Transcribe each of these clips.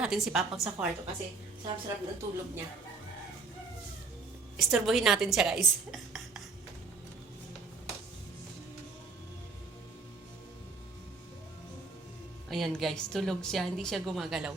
natin si Papa sa kwarto kasi sarap-sarap ng tulog niya. Istorbohin natin siya, guys. Ayan, guys. Tulog siya. Hindi siya gumagalaw.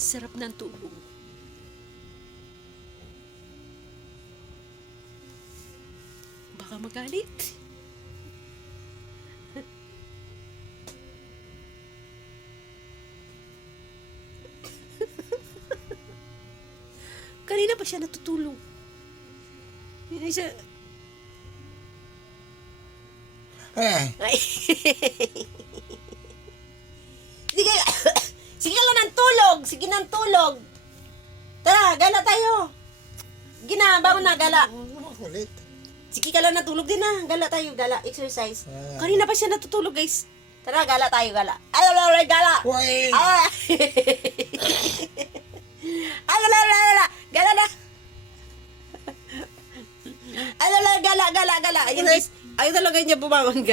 Sarap ng tulog. Baka magalit. Kanina pa siya natutulog. Hindi siya... Ay. Sige. Sige lang ng tulog. Sige ng tulog. Tara, gala tayo. Sige na, bangon na, gala. Ulit. Sige ka lang natulog din na. Gala tayo, gala. Exercise. Kanina pa siya natutulog, guys. Tara, gala tayo, gala. Ay, gala. Uy! Ay, gala na. Gala. Ayun, guys. Ayun talaga niya bumangon, guys.